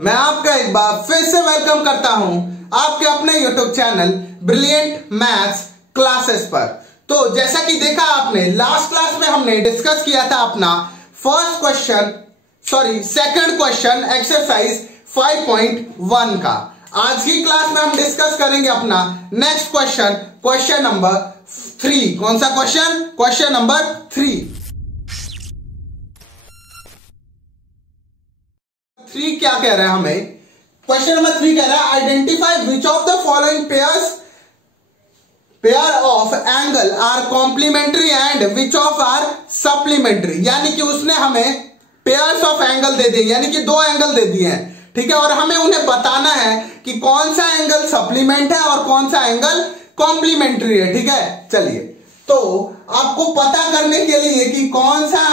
मैं आपका एक बार फिर से वेलकम करता हूं आपके अपने YouTube channel brilliant maths classes पर। तो जैसा कि देखा आपने लास्ट क्लास में हमने डिस्कस किया था अपना सेकंड क्वेश्चन एक्सरसाइज 5.1 का। आज की क्लास में हम डिस्कस करेंगे अपना नेक्स्ट क्वेश्चन नंबर 3। कौन सा क्वेश्चन नंबर 3 क्या कह रहा है हमें। क्वेश्चन नंबर 3 कह रहा है identify which of the following pair of angle are complementary and which of are supplementary. यानी कि उसने हमें पेयर्स ऑफ एंगल दे दिए, यानी कि दो एंगल दे दिए हैं, ठीक है, और हमें उन्हें बताना है कि कौन सा एंगल सप्लीमेंट है और कौन सा एंगल कॉम्प्लीमेंट्री है, ठीक है। चलिए, तो आपको पता करने के लिए कि कौन सा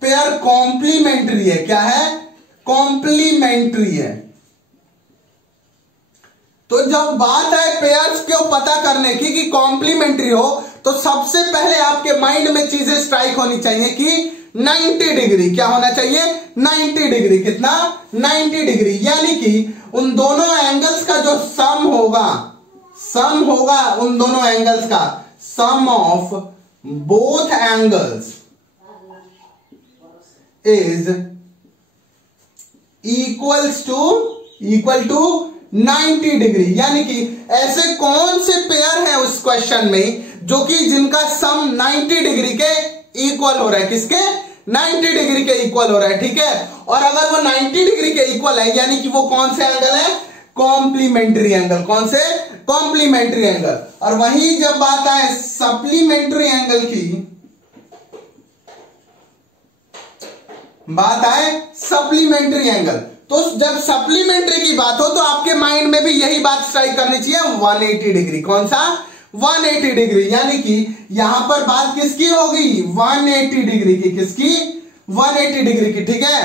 पेयर कॉम्प्लीमेंट्री है, क्या है, कॉम्प्लीमेंट्री है। तो जब बात है पेयर्स को पता करने की कि कॉम्प्लीमेंट्री हो, तो सबसे पहले आपके माइंड में चीजें स्ट्राइक होनी चाहिए कि 90 डिग्री। क्या होना चाहिए, 90 डिग्री। कितना, 90 डिग्री। यानी कि उन दोनों एंगल्स का जो सम होगा उन दोनों एंगल्स का sum of both angles is equal to 90 degree. यानी कि ऐसे कौन से पेयर हैं उस क्वेश्चन में जो कि जिनका सम 90 डिग्री के इक्वल हो रहा है, किसके, 90 डिग्री के इक्वल हो रहा है, ठीक है। और अगर वो 90 डिग्री के इक्वल है, यानी कि वो कौन से एंगल है, कॉम्प्लीमेंट्री एंगल। कौन से, कॉम्प्लीमेंट्री एंगल। और वहीं जब बात है सप्लीमेंट्री एंगल की, बात आए सप्लीमेंट्री एंगल, तो जब सप्लीमेंट्री की बात हो तो आपके माइंड में भी यही बात स्ट्राइक करनी चाहिए, 180 डिग्री। कौन सा, 180 डिग्री। यानी कि यहां पर बात किसकी होगी, 180 डिग्री की। किसकी, 180 डिग्री की, ठीक है।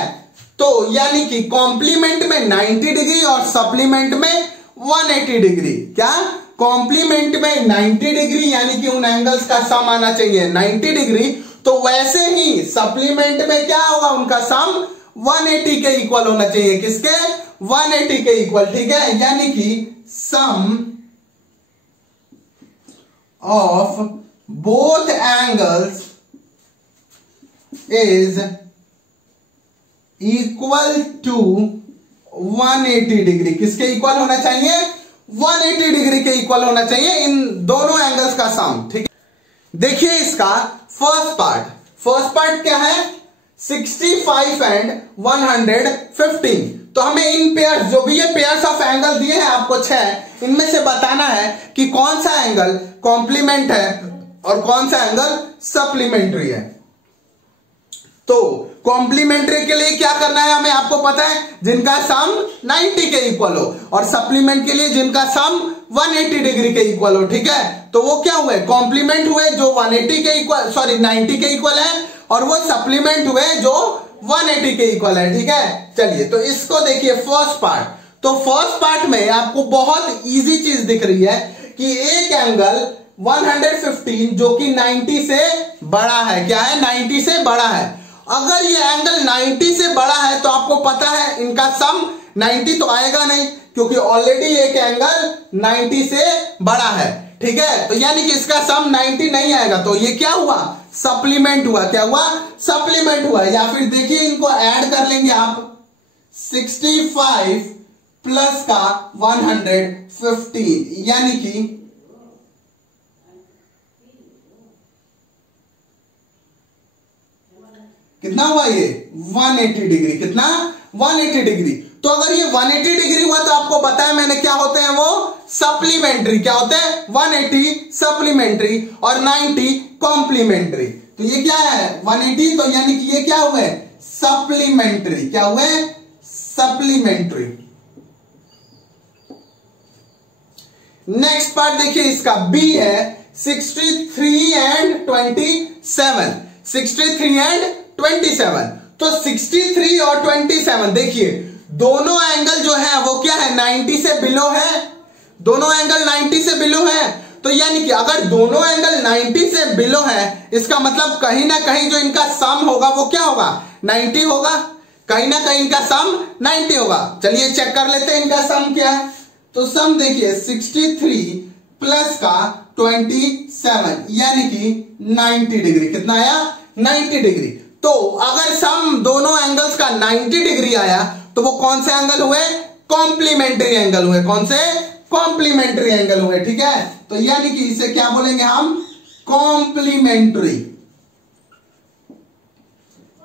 तो यानी कि कॉम्प्लीमेंट में 90 डिग्री और सप्लीमेंट में 180 डिग्री। क्या, कॉम्प्लीमेंट में 90 डिग्री, यानी कि उन एंगल्स का सम आना चाहिए 90 डिग्री। तो वैसे ही सप्लीमेंट में क्या होगा, उनका सम 180 के इक्वल होना चाहिए। किसके, 180 के इक्वल, ठीक है। यानी कि sum of both angles is equal to 180 degree. किसके इक्वल होना चाहिए, 180 डिग्री के इक्वल होना चाहिए इन दोनों एंगल्स का सम, ठीक है। देखिए इसका फर्स्ट पार्ट क्या है, 65 एंड 115। तो हमें इन पेयर, जो भी ये पेयर्स ऑफ एंगल दिए हैं आपको 6, इनमें से बताना है कि कौन सा एंगल कॉम्प्लीमेंट है और कौन सा एंगल सप्लीमेंट्री है। तो कॉम्प्लीमेंट्री के लिए क्या करना है हमें, आपको पता है, जिनका सम 90 के इक्वल हो, और सप्लीमेंट के लिए जिनका सम 180 डिग्री के इक्वल हो, ठीक है। तो वो क्या हुए, कॉम्प्लीमेंट हुए जो 180 के इक्वल, 90 के इक्वल है, और वो सप्लीमेंट हुए जो 180 के इक्वल है, ठीक है। चलिए, तो इसको देखिए फर्स्ट पार्ट। तो फर्स्ट पार्ट में आपको बहुत इजी चीज दिख रही है कि एक एंगल 115 जो कि 90 से बड़ा है, क्या है, 90 से बड़ा है। अगर ये एंगल 90 से बड़ा है तो आपको पता है इनका सम 90 तो आएगा नहीं, क्योंकि ऑलरेडी एक एंगल 90 से बड़ा है, ठीक है। तो यानी कि इसका सम 90 नहीं आएगा, तो ये क्या हुआ, सप्लीमेंट हुआ। क्या हुआ, सप्लीमेंट हुआ। या फिर देखिए इनको ऐड कर लेंगे आप, 65 प्लस का 115, यानी कि कितना हुआ ये, 180 डिग्री। कितना, 180 डिग्री। तो अगर ये 180 डिग्री हुआ तो आपको बताया मैंने क्या होते हैं वो, सप्लीमेंट्री। क्या होते हैं, 180 सप्लीमेंट्री और 90 कॉम्प्लीमेंट्री। तो ये क्या है, 180, तो यानी कि ये क्या हुए, सप्लीमेंट्री। क्या हुए, सप्लीमेंट्री। नेक्स्ट पार्ट देखिए, इसका बी है 63 एंड 27। 63 एंड 27। तो 63 और 27 देखिए, दोनों एंगल जो है वो क्या है, 90 से बिलो है। दोनों एंगल 90 से बिलो है। तो यानी कि अगर दोनों एंगल 90 से बिलो है, इसका मतलब कहीं ना कहीं जो इनका सम होगा वो क्या होगा, 90 होगा। कहीं ना कहीं इनका सम 90 होगा। चलिए चेक कर लेते हैं इनका सम क्या है। तो सम देखिए 63 प्लस का 27 यानी कि 90 डिग्री। कितना आया? 90 डिग्री। तो अगर सम दोनों एंगल्स का 90 डिग्री आया तो वो कौन से एंगल हुए? कॉम्प्लीमेंट्री एंगल हुए। कौन से? कॉम्प्लीमेंट्री एंगल हुए। ठीक है, तो यानी कि इसे क्या बोलेंगे हम? कॉम्प्लीमेंट्री।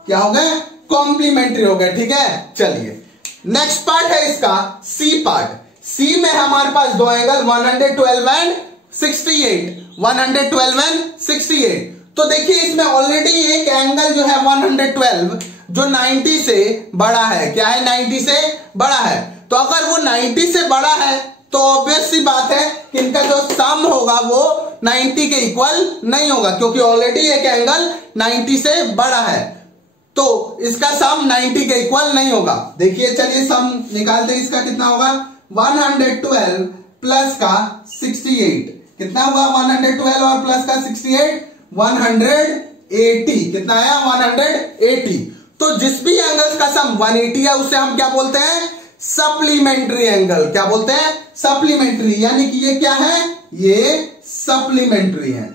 क्या हो गए? कॉम्प्लीमेंट्री हो गए। ठीक है, चलिए नेक्स्ट पार्ट है इसका सी पार्ट। सी में हमारे पास दो एंगल 112 एंड 68, 112 एंड 68। तो देखिए इसमें ऑलरेडी एक एंगल जो है 112 जो 90 से बड़ा है। क्या है? 90 से बड़ा है। तो अगर वो 90 से बड़ा है तो ऑब्वियस सी बात है कि इनका जो सम होगा वो 90 के इक्वल नहीं होगा, क्योंकि ऑलरेडी एक एंगल 90 से बड़ा है, तो इसका सम 90 के इक्वल नहीं होगा। देखिए चलिए सम निकालते हैं। इसका कितना होगा? 112 प्लस का 68 कितना होगा? 112 और प्लस का 68 180। कितना आया? 180। तो जिस भी एंगल्स का सम 180 है उसे हम क्या बोलते हैं? Supplementary angle. क्या बोलते हैं? सप्लीमेंट्री। यानी कि ये क्या है? ये सप्लीमेंट्री है।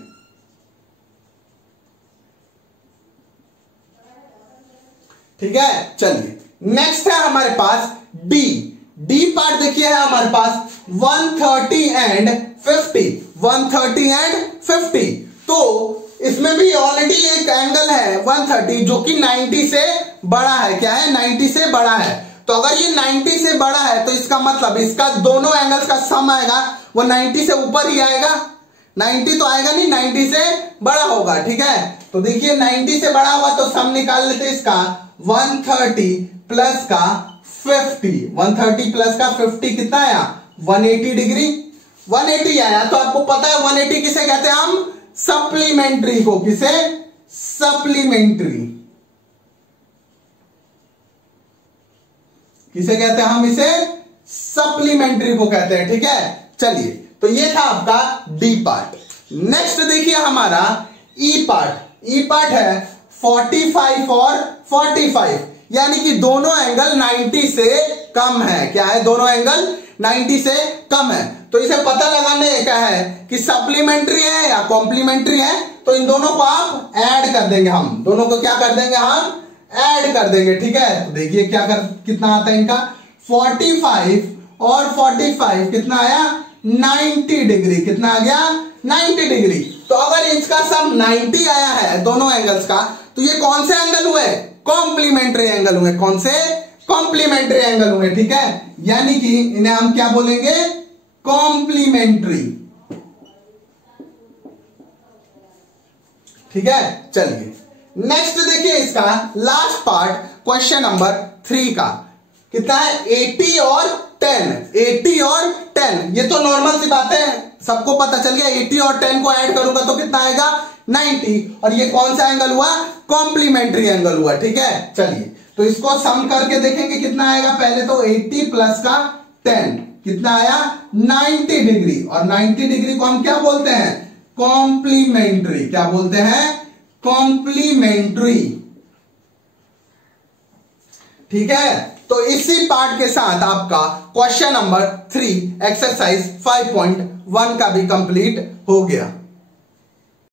ठीक है, चलिए नेक्स्ट है हमारे पास डी। डी पार्ट देखिए है हमारे पास 130 एंड 50, 130 एंड 50। तो इसमें भी ऑलरेडी एक एंगल है 130 जो कि 90 से बड़ा है। क्या है? 90 से बड़ा है। तो अगर ये 90 से बड़ा है तो इसका मतलब इसका दोनों एंगल्स का सम आएगा वो 90 से ऊपर ही आएगा। 90 तो आएगा नहीं, 90 से बड़ा होगा। ठीक है, तो देखिए 90 से बड़ा हुआ तो सम निकाल लेते इसका 130 प्लस का 50, 130 प्लस का 50 कितना आया? 180 डिग्री। 180 आया। तो आपको पता है 180 किसे कहते हैं हम? सप्लीमेंट्री को। किसे? सप्लीमेंट्री। किसे कहते हैं हम? इसे सप्लीमेंट्री को कहते हैं। ठीक है, चलिए तो ये था आपका डी पार्ट। नेक्स्ट देखिए हमारा ई पार्ट। ई पार्ट है 45 और 45, यानी कि दोनों एंगल 90 से कम है। क्या है? दोनों एंगल 90 से कम है। तो इसे पता लगाने का है कि सप्लीमेंट्री है या कॉम्प्लीमेंट्री है। तो इन दोनों को आप ऐड कर देंगे। हम दोनों को क्या कर देंगे? हम ऐड कर देंगे। ठीक है, तो देखिए कितना आता है इनका 45 और 45 कितना आया? 90 डिग्री। कितना आ गया? 90 डिग्री। तो अगर इसका सम 90 आया है दोनों एंगल्स का तो ये कौन से एंगल हुए? कॉम्प्लीमेंट्री एंगल हुए। कौन से? कॉम्प्लीमेंट्री एंगल हुए। ठीक है, यानी कि इन्हें हम क्या बोलेंगे? कॉम्प्लीमेंट्री। ठीक है, चलिए नेक्स्ट देखिए इसका लास्ट पार्ट क्वेश्चन नंबर 3 का। कितना है? 80 और 10। 80 और 10 ये तो नॉर्मल सी बात है, सबको पता चल गया। 80 और 10 को ऐड करूंगा तो कितना आएगा? 90। और ये कौन सा एंगल हुआ? कॉम्प्लीमेंट्री एंगल हुआ। ठीक है, चलिए तो इसको सम करके देखेंगे कितना आएगा। पहले तो 80 प्लस का 10 कितना आया? 90 डिग्री। और 90 डिग्री को हम क्या बोलते हैं? कॉम्प्लीमेंट्री। क्या बोलते हैं? कॉम्प्लीमेंट्री। ठीक है, तो इसी पार्ट के साथ आपका क्वेश्चन नंबर 3 एक्सरसाइज 5.1 का भी कंप्लीट हो गया।